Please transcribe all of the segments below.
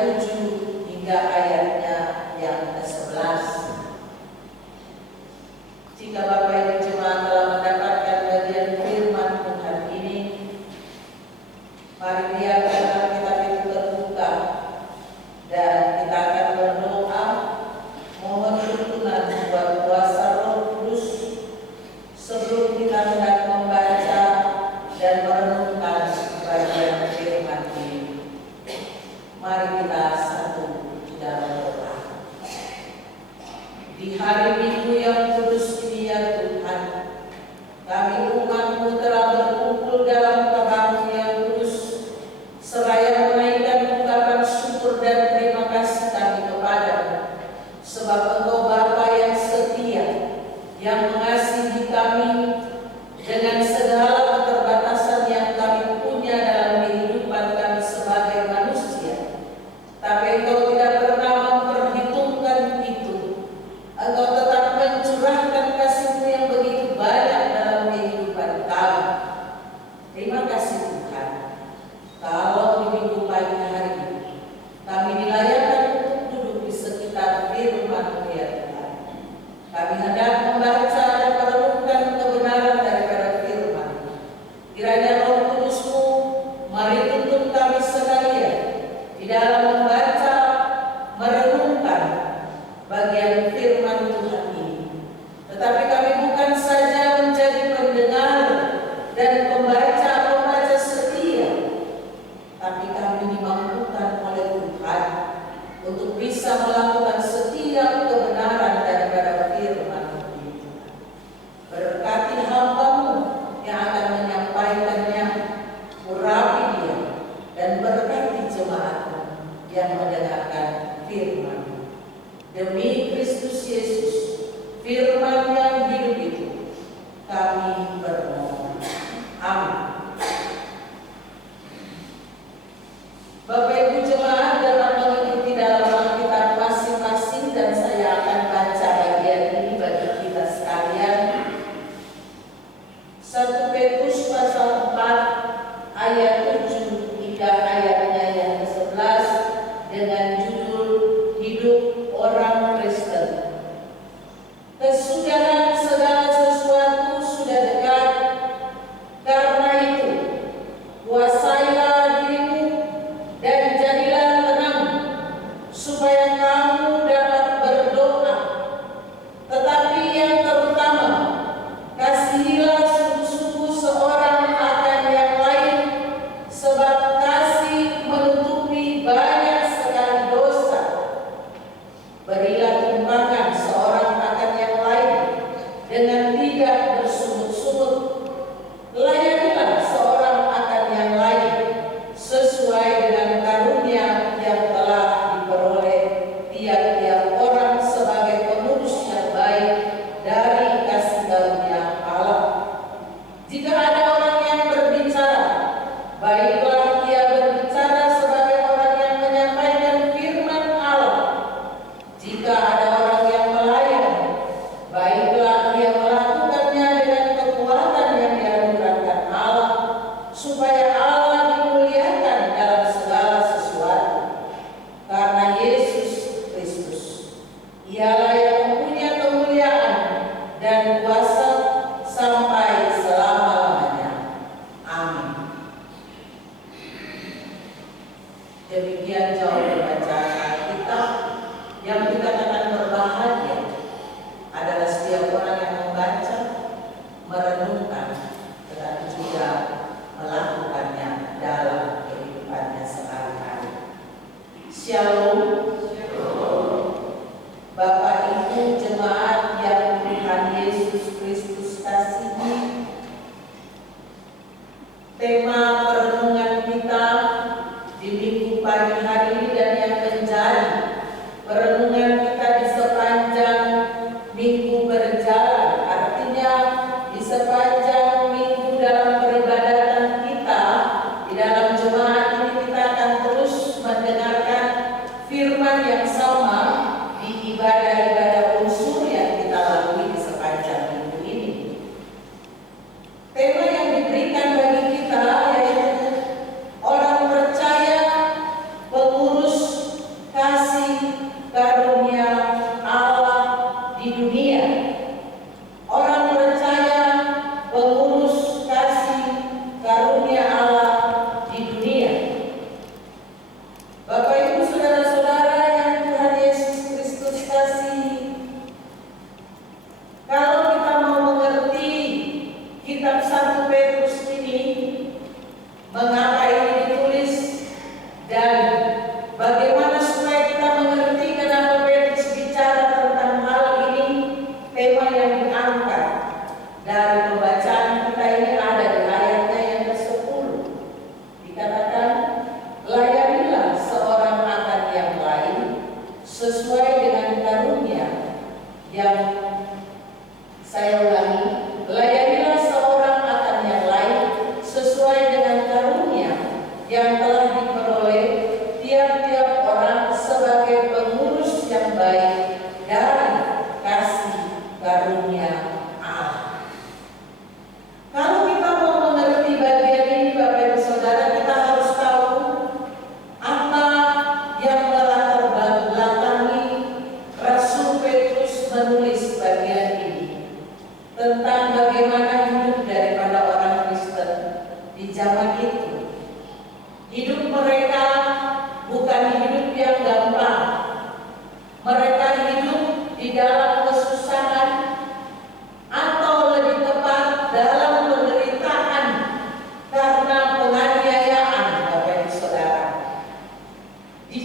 ayat 7 hingga ayatnya yang ke-11. Jika Bapak Ibu jemaat telah mendapatkan bagian firman Tuhan ini, mari biarkan Alkitab itu terbuka dan kita akan berdoa mohon tuntunan buat kuasa Roh Kudus sebelum kita hendak membaca dan merenungkan bagian firman ini. Mari kita satu di dalam doa. Di hari Minggu yang kudus ini ya Tuhan, kami umat-Mu telah berkumpul dalam taman yang kudus, seraya menaikkan ungkapan syukur dan terima kasih kami kepada-Mu, sebab Engkau Bapa yang setia, yang mengasihi kami dengan segala keterbatasan yang kami punya dalam kehidupan kami sebagai manusia. Tapi Engkau tidak pernah memperhitungkan itu. Engkau tetap mencurahkan kasih-Mu yang begitu banyak dalam kehidupan kami. Terima kasih Tuhan. Kalau di minggu pagi hari ini kami dilayakkan untuk duduk di sekitar firman-Mu ya Tuhan. Kami hendak membaca dan merenungkan kebenaran daripada firman-Mu. Kiranya Roh Kudus-Mu mari tuntun kami sekalian di dalam membaca, merenungkan bagian firman Tuhan ini. Tetapi kami bukan saja menjadi pendengar dan pembaca setia, tapi kami dimampukan oleh Tuhan untuk bisa melakukan setiap kebenaran daripada firman ini. Berkati hamba-Mu yang akan menyampaikannya, urapi dia, dan berkati jemaat-Mu yang mendengarkan firman-Mu. Demi Kristus Yesus, firman yang hidup itu, kami bermohon. Amin. Bapak Ibu jemaat dapat mengikuti dalam Alkitab masing-masing dan saya akan baca bagian ini bagi kita sekalian. 1 Petrus pasal 4 ayat 7 hingga ayatnya yang ke-11 dengan judul Hidup Orang Kristen. Kesudahan segala sesuatu sudah dekat, karena itu kuasailah dirimu dan jadilah tenang, supaya kamu dapat berdoa. Tetapi yang terutama, kasihilah sungguh-sungguh seorang akan yang lain, sebab kasih menutupi banyak sekali dosa. Berilah tumpangan seorang akan yang lain dengan tidak bersungut-sungut. Layanilah seorang akan yang lain sesuai dengan karunia yang telah diperoleh tiap-tiap orang sebagai pengurus yang baik dari kasih karunia Allah. Jika ada orang yang berbicara, baiklah ia berbicara sebagai orang yang menyampaikan firman Allah. Jika ada orang yang melayani, baiklah ia melakukannya dengan kekuatan yang dianugerahkan Allah, supaya Allah dimuliakan dalam segala sesuatu. Karena Yesus Kristus, Ialah yang mempunyai kemuliaan dan kuasa sampai selama-lamanya. Amin. Demikian jauh bacaan Alkitab. Yang dikatakan berbahagia adalah setiap orang yang membaca, merenungkan, tetapi juga melakukannya dalam kehidupannya sehari-hari. Shalom. Bapak Ibu jemaat yang Tuhan Yesus Kristus kasihi, tema perenungan kita di minggu pagi hari ini dan yang menjadi perenungan kita di sepanjang minggu berjalan, artinya di sepanjang minggu dalam peribadatan kita di dalam jemaat ini kita akan terus mendengarkan firman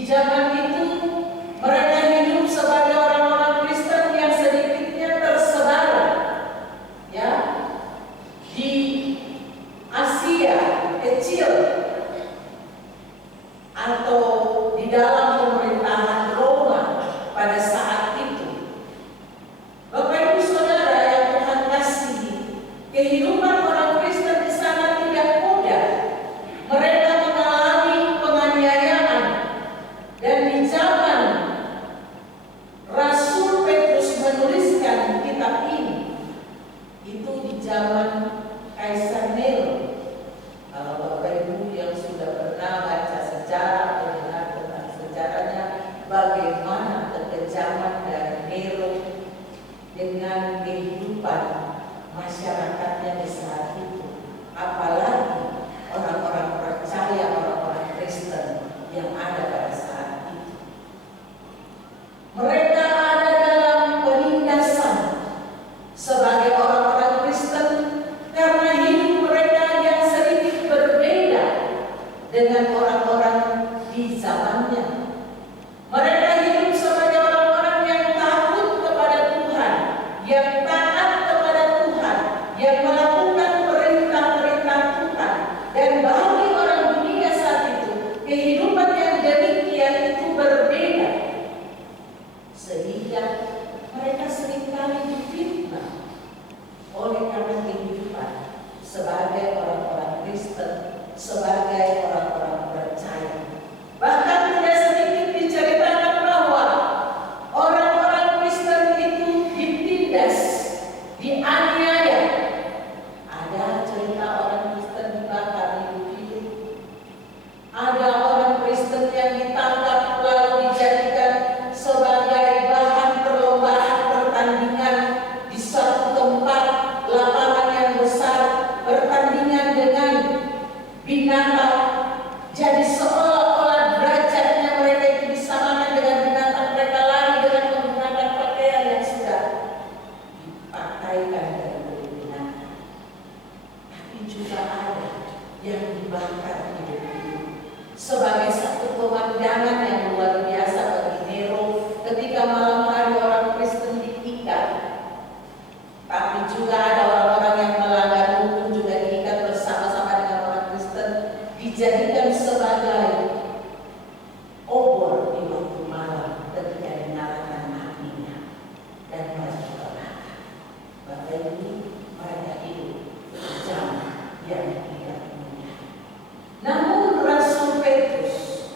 zaman itu mereka hidup sebagai orang-orang Kristen yang sedikitnya tersebar, ya, di Asia kecil atau di dalam pemerintahan Roma pada saat itu. Bapak Ibu Saudara yang Tuhan kasihi, kehidupan orang Kristen di sana tidak mudah. Mereka mengalami penganiayaan, dan di zaman Rasul Petrus menuliskan kitab ini, itu di zaman Kaisar Nero. Kalau Bapak Ibu yang sudah pernah baca sejarah, mendengar tentang sejarahnya, bagaimana kekejaman dari Nero dengan kehidupan masyarakatnya di saat itu, apalagi orang-orang percaya, orang-orang Kristen yang ada pada saat itu. Mereka ada dalam penindasan sebagai orang-orang Kristen karena hidup mereka yang sedikit berbeda dengan orang-orang di zamannya. Mereka hidup sebagai orang-orang yang takut kepada Tuhan, yang taat kepada Tuhan, yang melakukan perintah-perintah Tuhan. Dan bagi orang dunia saat itu, kehidupan yang demikian itu berbeda, sehingga mereka seringkali difitnah oleh karena kehidupan sebagai orang-orang Kristen, sebagai orang-orang percaya. Bahkan tidak sedikit diceritakan bahwa orang-orang Kristen itu ditindas, dianiaya. Ada cerita orang Kristen dibakar hidup-hidup. Ada orang Kristen yang ditangkap lalu dijadikan sebagai bahan perlombaan pertandingan di suatu tempat, lapangan yang besar, pertandingan dengan binatang. Jadi seolah-olah derajatnya mereka itu disamakan dengan binatang. Mereka lari dengan menggunakan pakaian yang sudah dipakaikan dari kulit binatang. Tapi juga ada yang dibakar hidup-hidup sebagai satu pemandangan yang luar biasa bagi Nero ketika malam hari orang Kristen diikat. Tapi juga ada orang-orang yang melanggar hukum juga diikat bersama-sama dengan orang Kristen, dijadikan sebagai obor di waktu malam ketika dinyalakan apinya dan mereka terbakar. Bapak Ibu, mereka hidup di zaman yang tidak mudah. Namun Rasul Petrus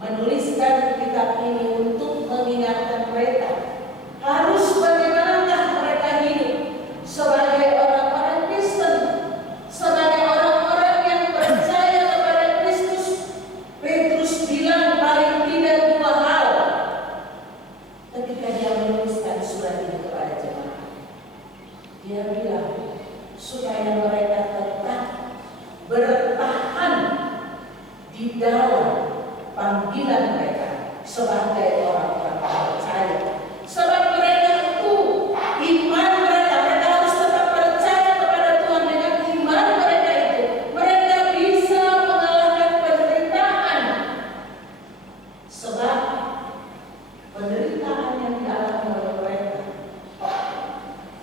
menuliskan kitab ini untuk mengingatkan mereka harus bagaimanakah mereka hidup sebagai orang-orang Kristen, sebagai orang-orang yang percaya kepada Kristus. Petrus bilang paling tidak dua hal ketika dia menuliskan surat ini kepada jemaat. Dia bilang supaya mereka tetap bertahan di dalam panggilan mereka sebagai orang-orang percaya. Sebab mereka itu iman mereka harus tetap percaya kepada Tuhan. Dengan iman mereka itu, mereka bisa mengalahkan penderitaan. Sebab penderitaan yang dialami oleh mereka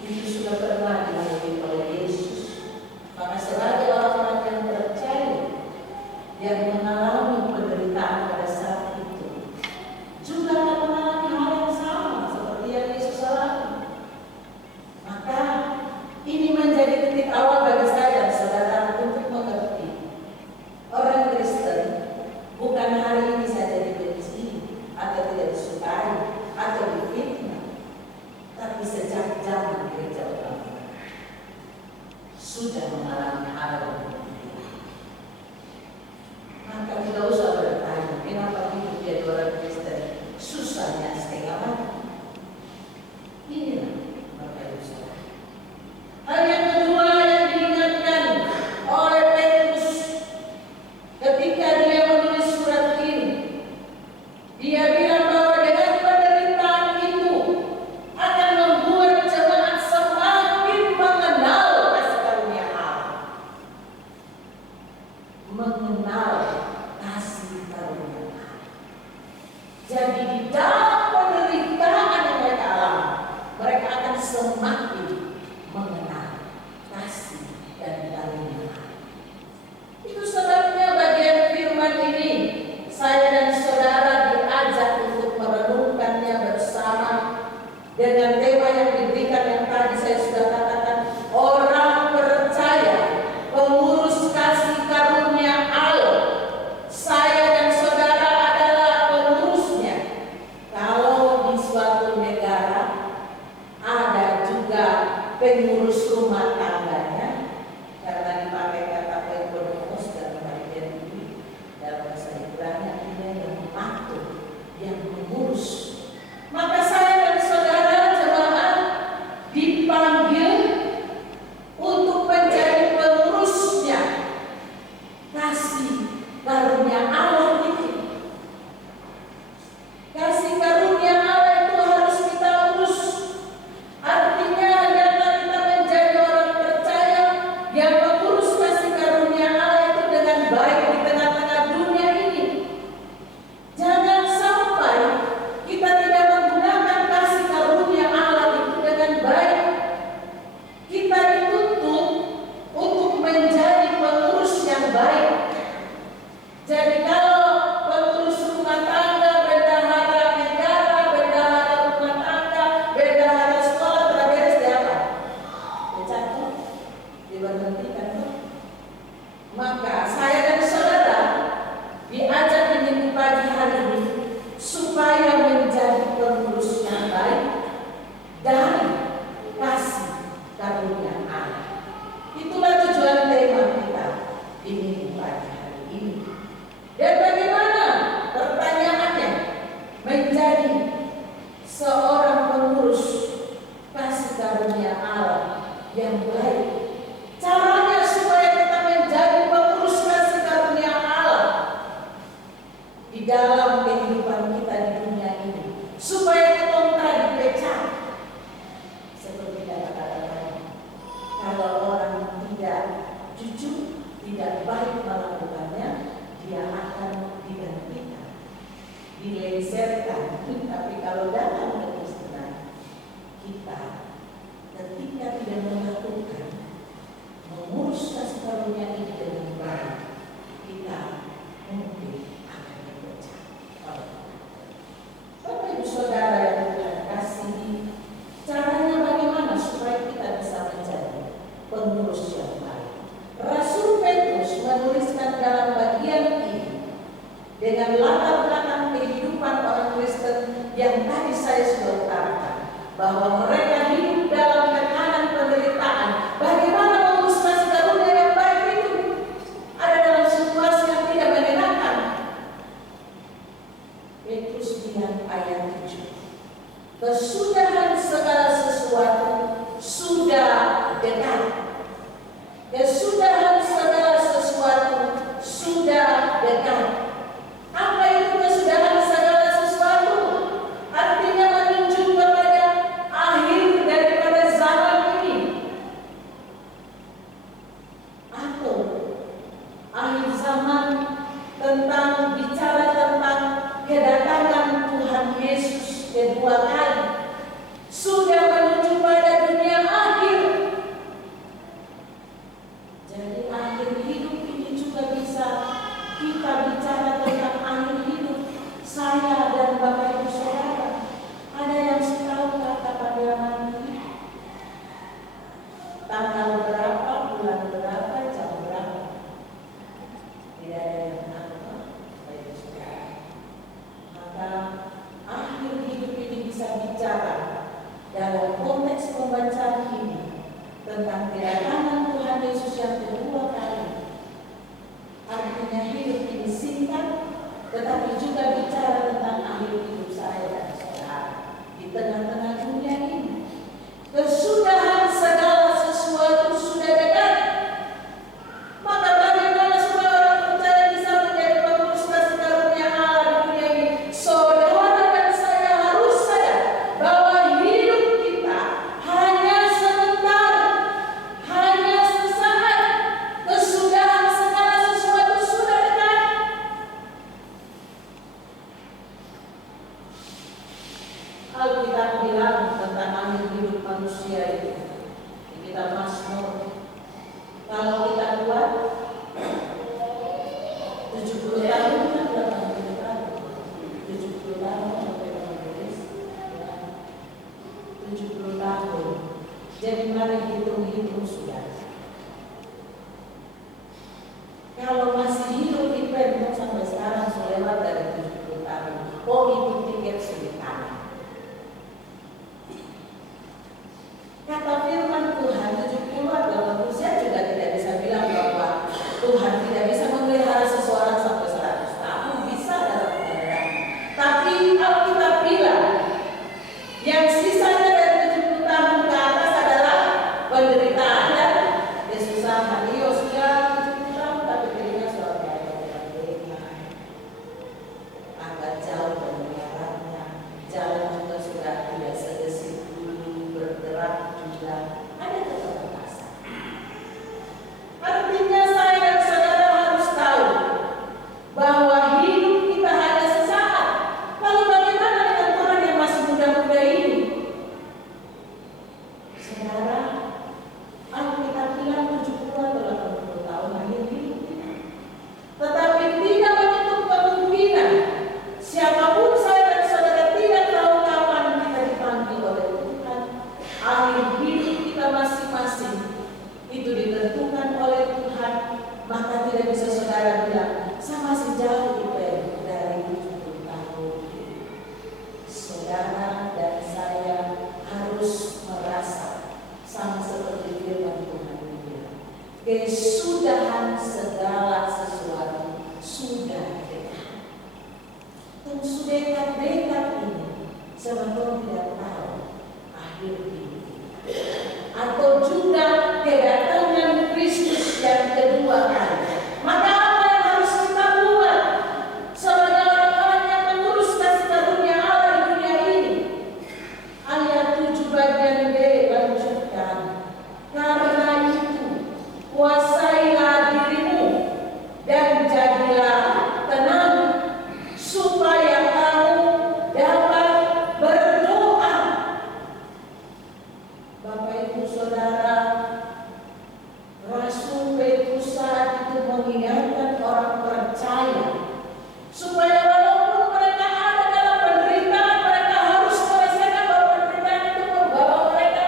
itu sudah pernah dilalui oleh Yesus. Maka sebagai orang-orang yang percaya, yang mengalami penderitaan pada saat itu, juga Jadi di dalam penderitaan yang mereka alami, mereka akan semakin mengenal kasih dan karunia. Itu sebabnya bagian firman ini saya dan saudara diajak untuk merenungkannya bersama dengan tema yang diberikan yang tadi saya sudah katakan, orang percaya pengurus kasih karunia Allah. Saya dan saudara adalah pengurusnya. Kalau di suatu negara ada juga pengurus rumah tangganya, karena dipakai kata ekonomos dalam bagian ini dalam bahasa Ibrani artinya yang mengatur, yang mengurus. Maka saya dan saudara jemaat dipanggil untuk menjadi pengurusnya kasih karunia Allah itu. Kasih karunia Allah itu harus kita urus. Artinya hendaklah kita menjadi orang percaya yang mengurus kasih karunia Allah itu dengan baik di tengah-tengah dunia ini. Jangan sampai kita tidak menggunakan kasih karunia Allah itu dengan baik. Kita dituntut untuk menjadi pengurus yang baik. Jadi kalau pengurus rumah tangga, bendahara negara, bendahara rumah tangga, bendahara sekolah beres di apa? Dicatat, diberhentikan tuh. Maka saya dan saudara diajak di minggu pagi hari ini supaya menjadi pengurus yang baik dari kasih karunia Allah. Itulah tujuan tema kita di minggu pagi hari ini. Dan bagaimana pertanyaannya menjadi seorang pengurus kasih karunia Allah yang baik? Caranya supaya kita menjadi pengurus kasih karunia Allah di dalam kehidupan kita di dunia ini, supaya kita dipecah. Seperti kata-kata tadi, kalau orang tidak jujur, tidak baik melakukannya, dia akan digantikan, dilengsarkan. Tapi kalau dalam kekristenan kita, ketika tidak melakukan mengurus kasih karunia ini dengan baik, kita mungkin akan dipecah. Bapak Ibu Saudara yang Tuhan kasihi, caranya bagaimana supaya kita bisa menjadi pengurus yang baik? Rasul Petrus menuliskan dalam bagian ini dengan latar belakang kehidupan orang Kristen yang tadi saya sudah utarakan, bahwa mereka hidup dalam tekanan penderitaan. Bagaimana mengurus kasih karunia yang baik itu ada dalam situasi yang tidak menyenangkan. Petrus bilang ayat 7, kesudahan segala sesuatu sudah dekat. Kesudahan segala sesuatu sudah dekat. Apa itu kesudahan segala sesuatu? Artinya menunjuk kepada akhir daripada zaman ini, atau akhir zaman tentang bicara tentang kedatangan Tuhan Yesus kedua kali. Sudah menuju pada dunia akhir. Jadi akhir hidup ini juga bisa kita bicara tentang akhir hidup. Saya dan Bapak Ibu Saudara, ada yang tahu kapan dia mati? Tanggal berapa, bulan berapa, jam berapa? Tidak ada yang tahu, Bapak Ibu Saudara. Maka akhir hidup ini bisa bicara dalam konteks pembacaan ini tentang kedatangan Tuhan Yesus yang kedua kali. Artinya hidup ini singkat, tetapi juga bicara tentang akhir hidup saya dan saudara di tengah-tengah dunia ini. Kesudahan segala sesuatu sudah dekat. Maka bagaimana supaya orang percaya bisa menjadi pengurus kasih karunia Allah di dunia ini? Saudara dan saya harus sadar bahwa hidup kita hanya sebentar, hanya sesaat. Kesudahan segala sesuatu sudah dekat. Alkitab bilang tentang akhir hidup manusia itu di kitab Mazmur. Kalau kita buat 70 tahun kan 80 tahun, 70 tahun sampai menulis 70 tahun. Jadi mari hitung-hitung sudah. Kalau masih hidup di Penuh sampai sekarang sudah lewat dari 70 tahun. Oh, itu tiket sultan. Kata firman Tuhan 70 adalah usia juga tidak bisa bilang bahwa Tuhan tidak bisa memelihara seseorang sampai 100 tahun. Bisa dalam keadaan. Tapi Alkitab bilang yang sisanya dari 70 tahun ke atas adalah penderitaan dan kesusahan. Yosua 70 tahun tapi dirinya suami agak jauh pengliharannya, jalan juga sudah tidak segesit dulu, bergerak juga ada keterbatasan. Artinya saya dan saudara harus tahu bahwa hidup kita hanya sesaat. Lalu bagaimana dengan Tuhan yang masih muda-muda ini? Saudara, Alkitab bilang 70 atau 80 tahun akhir hidup kita. Tetapi tidak menutup kemungkinan siapapun saya dan saudara tidak tahu kapan kita dipanggil oleh Tuhan. Akhir hidup kita masing-masing itu ditentukan oleh Tuhan. Maka tidak bisa saudara bilang saya masih jauh dari 70 tahun. Saudara dan saya harus merasa sama seperti firman Tuhan bilang, kesudahan segala sesuatu sudah dekat. Dan sudah dekat ini sebetulnya tidak tahu akhir hidup kita. Atau juga kedatangan Kristus yang kedua kali. Maka apa yang harus kita buat sebagai orang-orang yang mengurus kasih karunia Allah di dunia ini? Ayat 7 bagian B lanjutkan. Karena itu kuasailah dirimu dan jadilah tenang supaya kamu dapat berdoa. Bapak Ibu Saudara, Rasul Petrus saat itu mengingatkan orang percaya supaya walaupun mereka ada dalam penderitaan, mereka harus merasakan bahwa penderitaan itu membawa mereka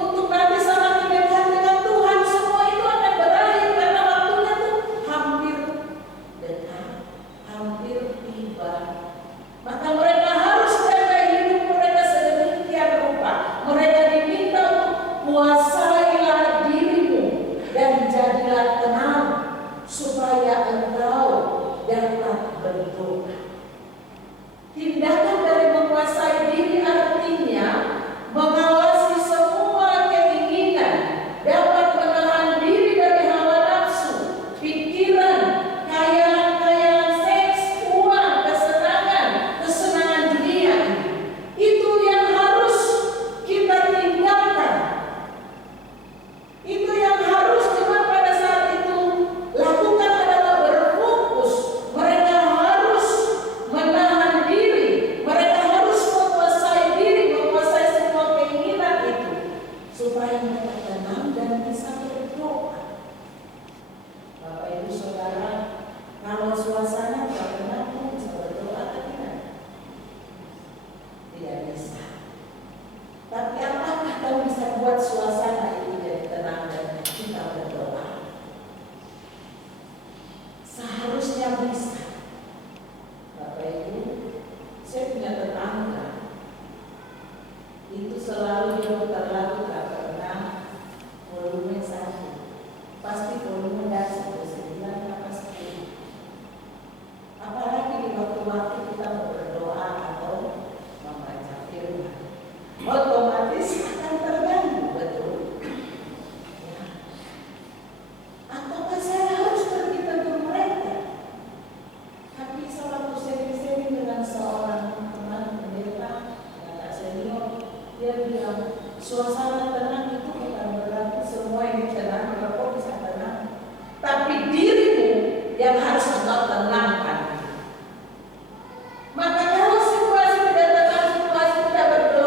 untuk nanti sangat dekat dengan Tuhan. Semua itu akan berakhir karena waktunya tuh hampir dekat, hampir tiba. Maka mereka harus jaga hidup mereka sedemikian rupa. Mereka diminta untuk kuasailah dirimu dan jadilah tenang supaya engkau dapat berdoa. Tindakan dari menguasai diri artinya mengawasi semua keinginan, dapat menahan diri dari hawa nafsu, pikiran, khayalan-khayalan seks, uang, kesenangan dunia. Itu yang harus kita tinggalkan. Itu yang harus cuma pada saat itu lakukan adalah berfokus. Mereka harus menahan diri. Mereka harus menguasai diri, menguasai semua keinginan itu supaya mereka tenang dan bisa berdoa. Bapak Ibu Saudara, kalau suasana tidak tenang, kamu bisa berdoa atau tidak? Tidak bisa. Tapi apakah kamu bisa buat suasana itu jadi tenang dan kita berdoa? Seharusnya bisa. Bapak Ibu, saya punya tetangga. Itu selalu dia putar lagu tak pernah volume 1. Pasti volume dasar 9 apa 10. Apalagi di waktu-waktu kita berdoa atau membaca firman, otomatis akan terganggu, betul? Ya. Ataukah saya harus pergi tegur mereka? Tapi sewaktu sharing dengan seorang teman pendeta, kakak senior, dia bilang suasana tenang itu bukan berarti semua yang tenang, kok bisa tenang. Tapi dirimu yang harus engkau tenangkan. Maka kalau situasi tidak tenang, situasi tidak berdoa,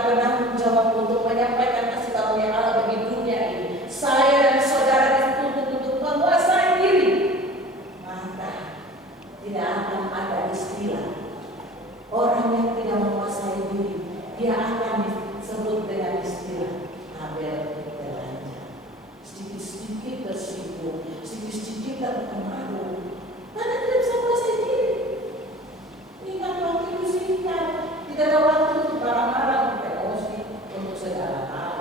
kita bertanggung jawab untuk menyampaikan kasih karunia Allah bagi dunia ini. Saya dan saudara dituntut untuk menguasai diri. Maka tidak akan ada istilah orang yang tidak menguasai diri. Dia akan disebut dengan istilah Abel belanja. Sedikit-sedikit tersinggung, sedikit-sedikit terpengaruh, karena tidak bisa menguasai diri. Ingat waktu itu singkat, tidak ada waktu untuk marah-marah, untuk emosi, untuk segala hal.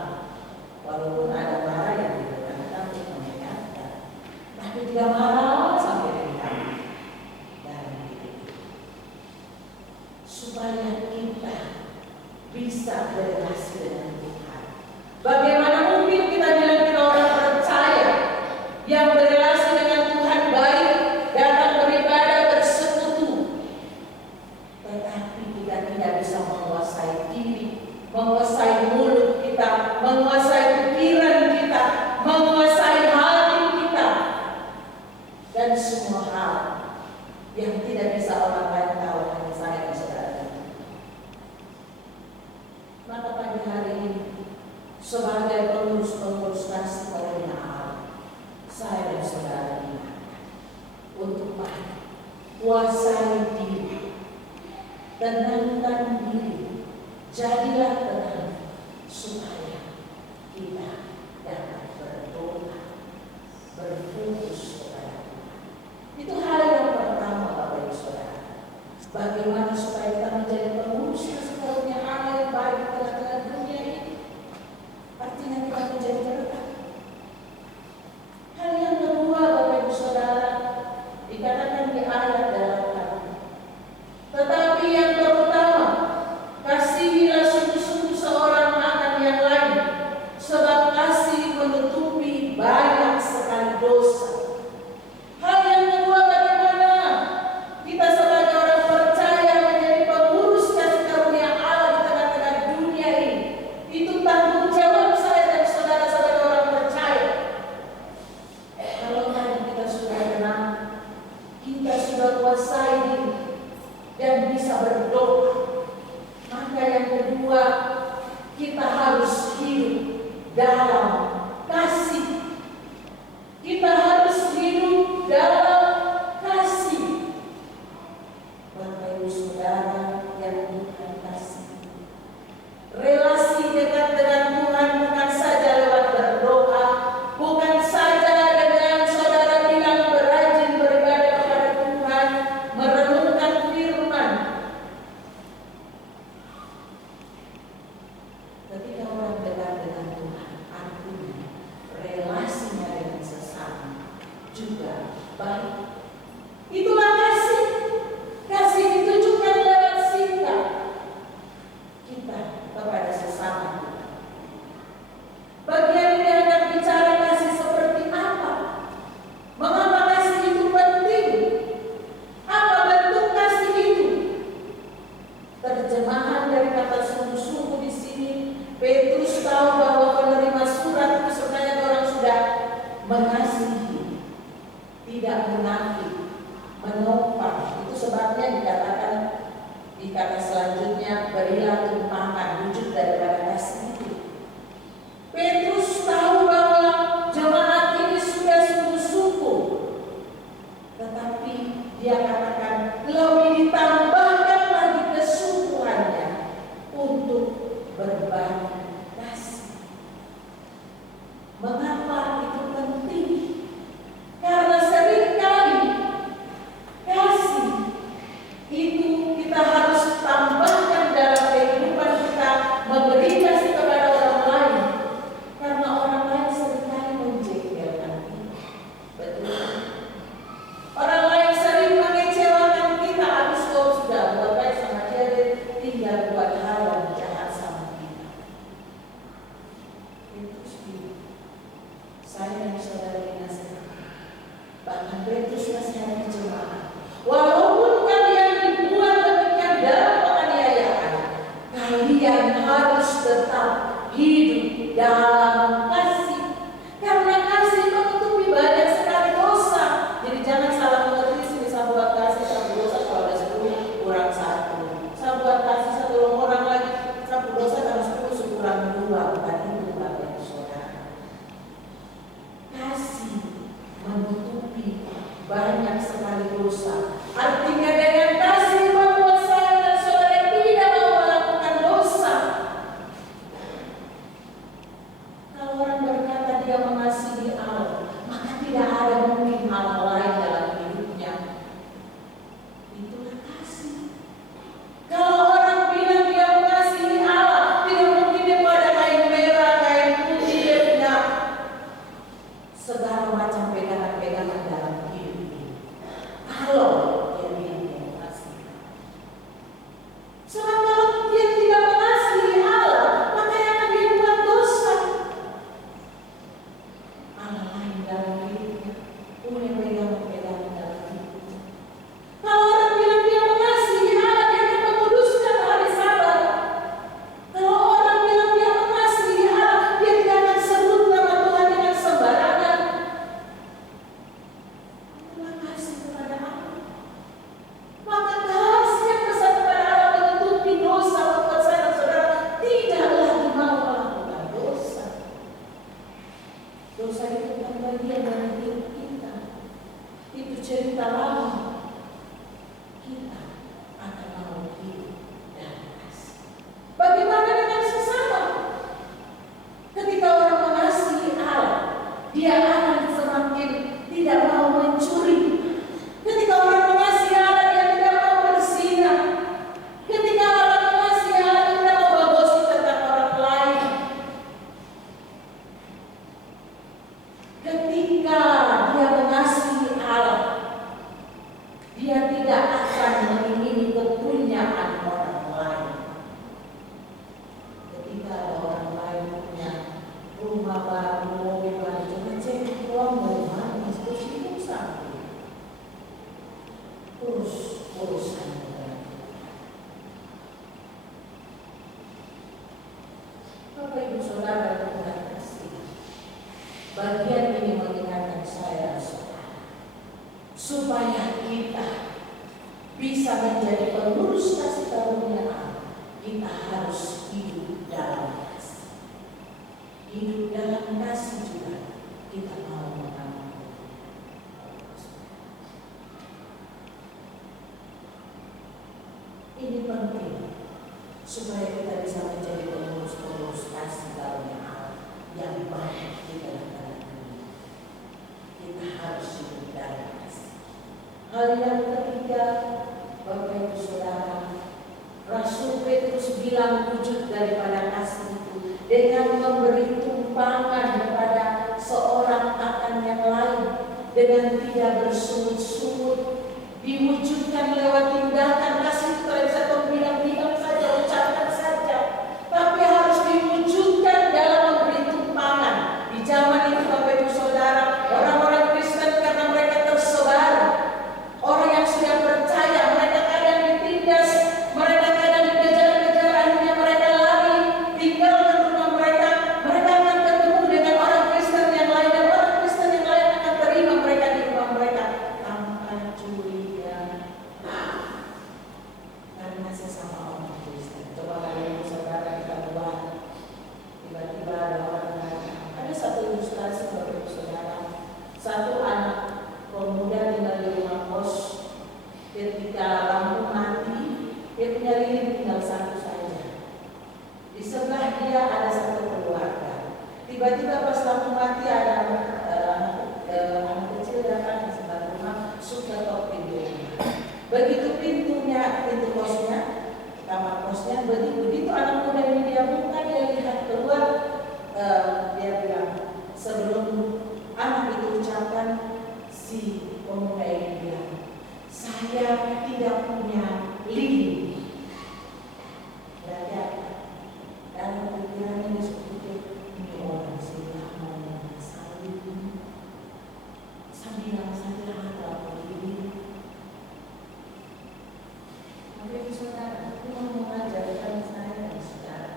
Walaupun ada marah yang digunakan untuk mengingatkan, tapi tidak marah sampai dengan dalam diri. Supaya kita bisa berrelasi dengan Tuhan. Bagaimana mungkin kita bilang kita orang percaya yang berrelasi dengan Tuhan baik, datang beribadah, bersekutu, tetapi kita tidak bisa menguasai diri, menguasai mulut kita, menguasai pikiran kita, menguasai hati kita, dan semua hal yang tidak bisa orang lain tahu, hanya saya dan saudara. Maka pagi hari ini, sebagai pengurus kasih karunia Allah, saya dan saudara ingat untuk kuasai diri, tenangkan diri, jadilah tenang, supaya kita dapat berdoa, berfokus kepada Tuhan. Itu hal yang pertama, Bapak Ibu Saudara. Bagaimana supaya kita menjadi pengurus kasih karunia Allah yang baik di tengah-tengah dunia ini? Artinya kita menjadi berkat. Hal yang kedua, Bapak Ibu Saudara, dikatakan di ayat 8. Tetapi yang terutama, kasihilah sungguh-sungguh seorang akan yang lain, sebab kasih menutupi banyak sekali dosa. Hal yang kedua, bagaimana kita sebagai orang percaya menjadi pengurus kasih karunia Allah di tengah-tengah dunia ini. Itu tanggung jawab saya dan saudara sebagai orang percaya. Kalau tadi kita sudah tenang, kita sudah kuasai diri dan bisa berdoa, maka yang kedua, kita harus hidup dalam kasih. Kita harus hidup dalam kasih. Bapak Ibu Saudara yang bukan kasih, relasi dekat dengan Tuhan bukan saja lewat berdoa, bukan saja dengan saudara bilang berajin beribadah kepada Tuhan, merenungkan firman. Ketika orang dekat dengan Tuhan, artinya relasinya dengan sesama juga baik. Itulah kasih. Kasih ditunjukkan lewat sikap kita kepada sesama kita. Bagian ini akan bicara kasih seperti apa? Mengapa kasih itu penting? Apa bentuk kasih itu? Terjemahan dari kata sungguh-sungguh di sini, Petrus tahu bahwa penerima surat itu sebenarnya orang sudah mengasihi, tidak munafik, menopang. Itu sebabnya dikatakan di kata selanjutnya, berilah tumpahan wujud daripada kasih itu. Petrus tahu bahwa jemaat ini sudah sungguh-sungguh, tetapi dia katakan lebih ditambahkan lagi kesungguhannya untuk berbagi kasih. Mengapa itu penting? Karena seringkali kasih itu kita harus tambahkan dalam kehidupan kita, memberi kasih kepada orang lain, karena orang lain seringkali menjengkelkan kita. Betul. Orang lain sering mengecewakan kita. Habis kau sudah buat baik sama dia, tinggal buat hal yang jahat sama kita. Itu sih saya dan saudara nasihat. Bahkan Petrus nasihati jemaat, walaupun kalian dibuat demikian dalam penganiayaan, kalian harus tetap hidup dalam kasih, karena kasih menutupi banyak sekali dosa. Jadi jangan salah mengerti, sini saya buat kasih satu dosa kalau ada 10 kurang 1, saya buat kasih 1 orang lagi 1 dosa karena Bapak Ibu Saudara yang Tuhan kasih, bagian ini mengingatkan saya supaya kita bisa menjadi pengurus kasih karunia Allah, kita harus hidup dalam kasih. Hidup dalam kasih juga kita mau mengamalkan. Ini penting supaya kita bisa menjadi pengurus-pengurus kasih karunia Allah yang baik di dalam dunia. Kita harus hidup dalam kasih. Hal yang ketiga, Bapak Ibu Saudara, Rasul Petrus bilang wujud daripada kasih itu dengan memberi tumpangan kepada seorang akan yang lain dengan tidak bersungut-sungut, diwujudkan lewat tindakan kasih. Itu tidak bisa bilang-bilang saja, ucapkan saja, tapi harus diwujudkan dalam memberi tumpangan. Di zaman itu Bapak Ibu Saudara, orang-orang Kristen karena mereka tersebar, orang yang sudah percaya, mereka kadang ditindas, mereka kadang dikejar-kejar, akhirnya mereka lari, tinggalkan rumah mereka. Mereka akan ketemu dengan orang Kristen yang lain, dan orang Kristen yang lain akan terima mereka di rumah mereka tanpa curiga. Karena sesama orang Kristen. Coba kalian Saudara kita buat, tiba-tiba ada orang mengatakan, ada satu ilustrasi Bapak Ibu Saudara, satu anak pemuda tinggal di rumah kos. Ketika lampu mati, dia punya lilin tinggal satu saja. Di sebelah dia ada satu keluarga. Tiba-tiba pas lampu mati ada anak kecil datang di sebelah rumah, suka ketok pintu. Begitu pintu kosnya, kamar kosnya, begitu anak muda ini dia buka, dia lihat keluar, dia bilang, sebelum anak itu ucapkan, si pemuda ini bilang, saya tidak punya lilin. Berarti apa? Dalam pikirannya dia sepikir, ini orang sudah mau salib. Sambil saya ada lilin. Bapak Saudara, itu mengajarkan saya dan saudara.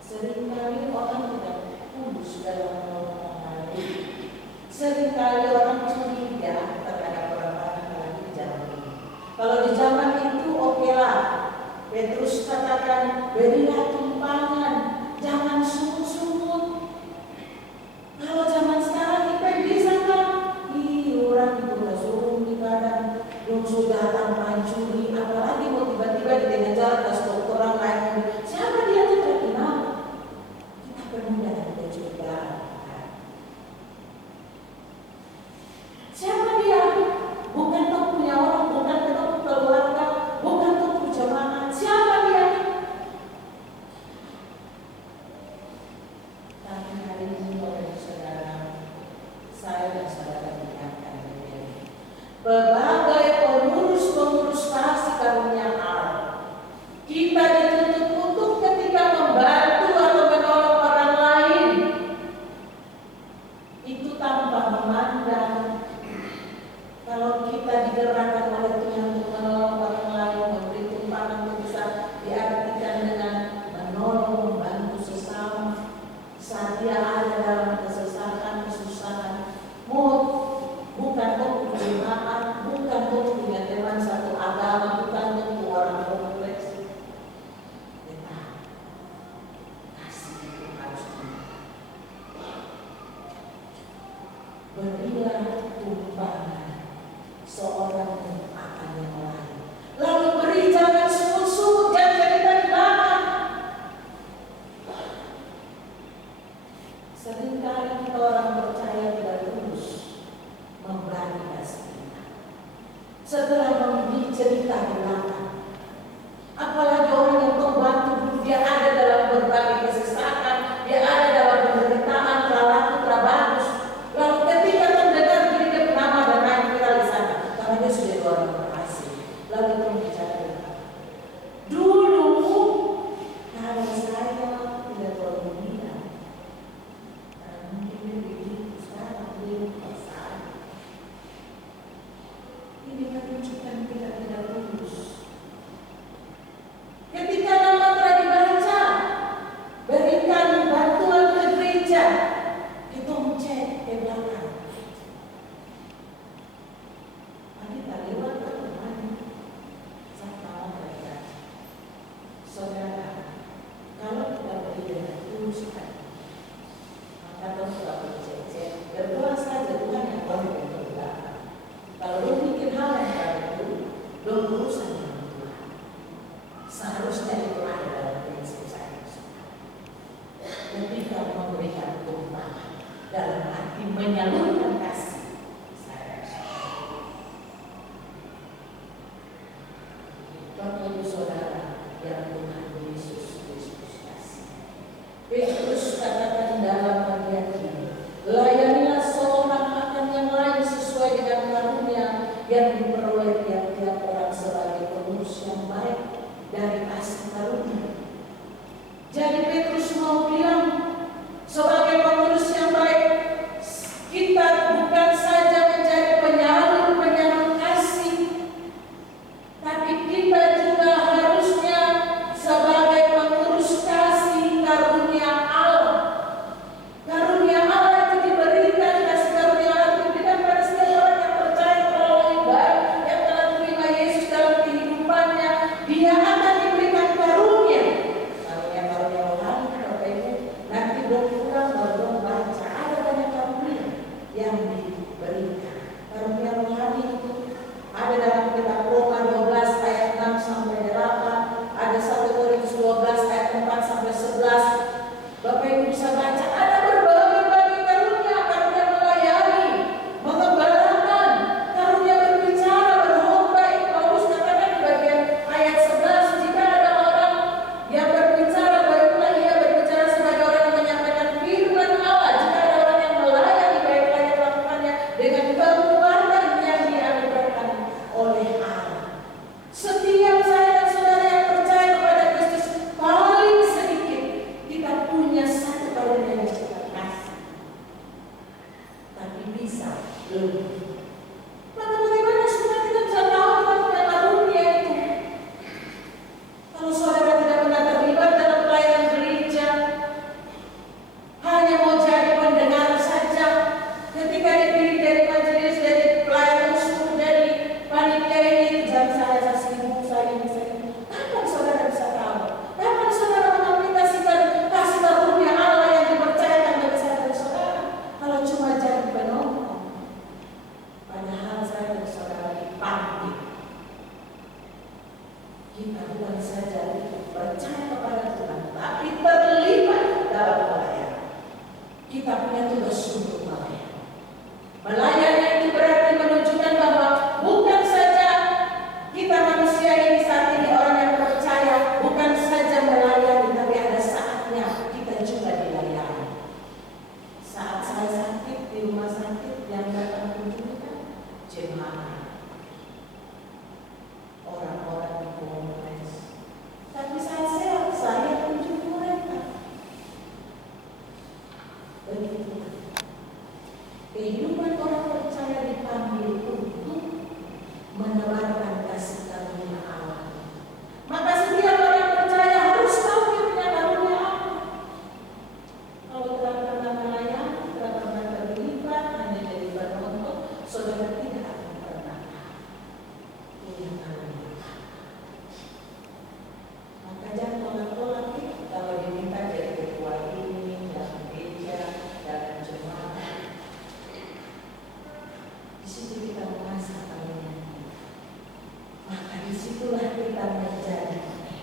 Seringkali orang tidak tulus dalam melakukan hal ini. Seringkali orang curiga terhadap orang-orang lagi di zaman ini. Kalau di zaman itu oke lah. Petrus katakan, berilah tumpangan, jangan sungut-sungut. Kalau zaman sekarang kita bisa kan? Orang itu udah suruh di badan, sudah tanpa curi, apalagi mau tiba-tiba di tengah jalan ada satu orang lain. Siapa dia tuh terkenal? Kita penuh dengan kecurigaan. Siapa dia? Bukan tuh punya orang, bukan tuh keluarga, bukan tuh jemaat. Siapa dia?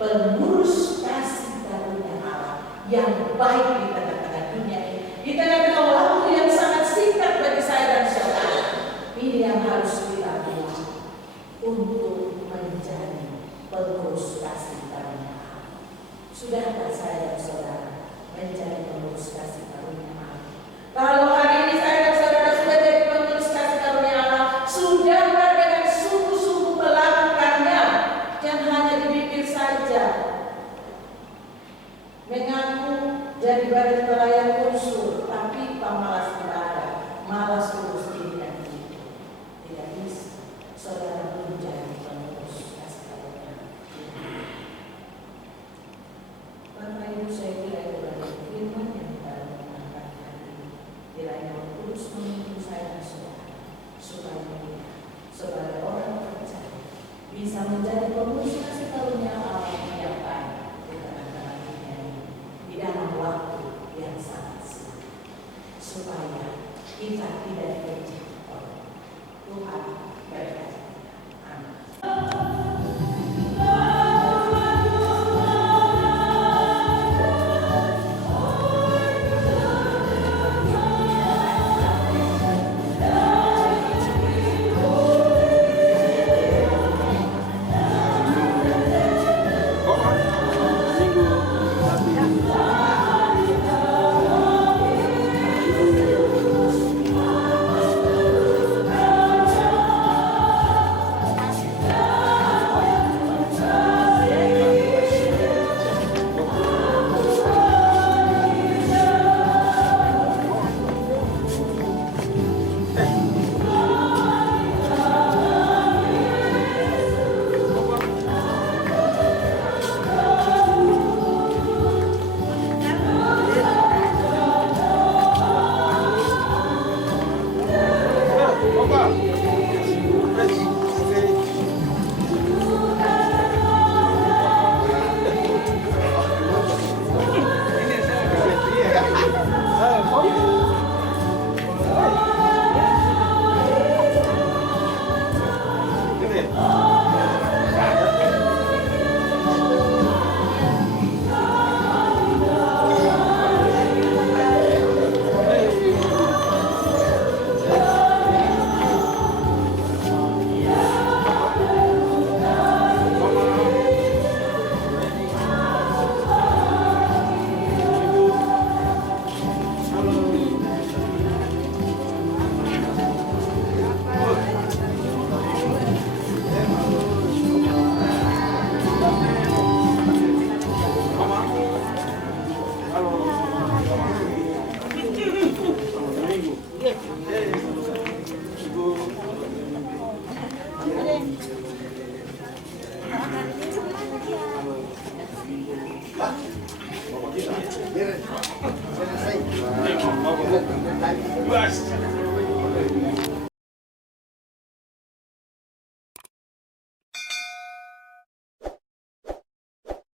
pengurus kasih karunia Allah yang baik di tengah-tengah dunia ini, di tengah-tengah waktu yang sangat singkat bagi saya dan saudara. Ini yang harus kita buat untuk menjadi pengurus kasih karunia Allah. Sudahkah saya dan saudara menjadi pengurus kasih karunia Allah? Kalau hari ini saya dan saudara sudah jadi pengurus kasih karunia Allah, sudahkah dengan sungguh-sungguh melakukannya? Jangan hanya di bibir saja, mengaku jadi badan pelayan unsur, tapi pemalas ibadah, malas urus diri dan itu tidak bisa. Saudara belum jadi pengurus kasih karunia. Bapak Ibu, saya kira itu adalah firman yang kita renungkan hari ini. Kiranya terus menuntun saya dan saudara supaya kita sebagai orang percaya bisa menjadi pengurus kasih karunia Allah yang baik di tengah-tengah dunia ini di dalam waktu yang sangat singkat, supaya kita tidak dikejar oleh Tuhan berkati. Amin. Yes.